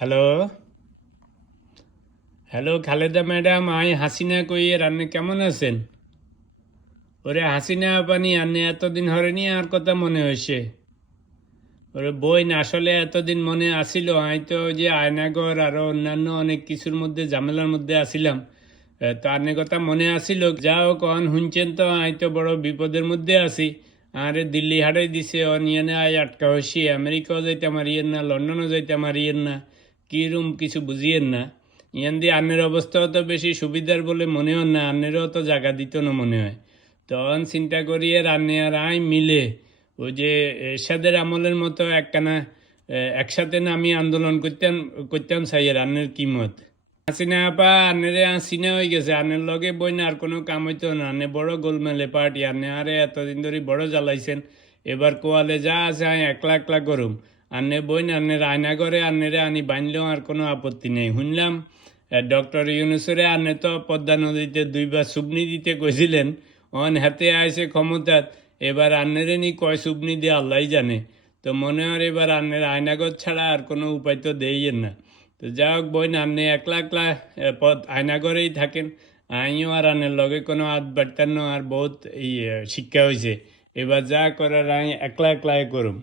Hello hello Khaleda madam আই হাসিনা কইয়ে আপনি কেমন আছেন ওরে হাসিনা পানি আপনি এতদিন হরেনি আর কথা মনে হয়েছে ওরে বই না আসলে এতদিন মনে আসিল আমি তো যে আয়নাগর আরও অন্যান্য অনেক কিছুর মধ্যে ঝামেলার মধ্যে আসিলাম তো আনে কথা মনে আসিল যাও কন শুনছেন তো আমি তো বড় বিপদের মধ্যে আছি আরে দিল্লি হাটাই দিছে অনিয়ানে আই আটকা হয়েছি আমেরিকাও যাইতে মারিয়েন না লন্ডনও যাইতে মারিয়েন না কিরম কিছু বুঝিয়েন না। ইয়ান দিয়ে আন্নের অবস্থাও তো বেশি সুবিধার বলে মনে হয় না, আন্নেরও তো জায়গা দিত না মনে হয়। তখন চিন্তা করিয়ে রান্নে আর আই মিলে ওই যে এরশাদের আমলের মতো একখানা একসাথে না আমি আন্দোলন করতাম করতাম চাই রান্নের কিমত হাসিনা আপা, আন্নেরে হাসিনা হয়ে গেছে। আন্নের লগে বই না আর কোনো কাম হইতো না। আন্নে বড় গোলমেলে পার্টি, আন্নে আরে এতদিন ধরে বড় জ্বালাইছেন। এবার কোয়ালে যা আছে একলা একলা করুম। আন্নে বই না আন্নের আয়না করে আন্নেরে আনি বানলেও আর কোনো আপত্তি নেই। শুনলাম ডক্টর ইউনুসরে আন্নে তো পদ্মা নদীতে দুইবার সুবনি দিতে কইছিলেন। অন হাতে আইসে ক্ষমতাত এবার আন্নেরে নি কয় সুবনি দিয়ে আল্লাহ জানে। তো মনে হয় এবার আন্নের আয়নাগর ছাড়া আর কোনো উপায় তো দেইয়েন না। তো যা হোক বই না আপনি একলা একলা পদ আয়নাগরেই থাকেন। আইও আর আনের লগে কোনো হাত বাড়তাম না আর বহুত এই শিক্ষা হয়েছে এবার যা করার আমি একলা একলাই করুম।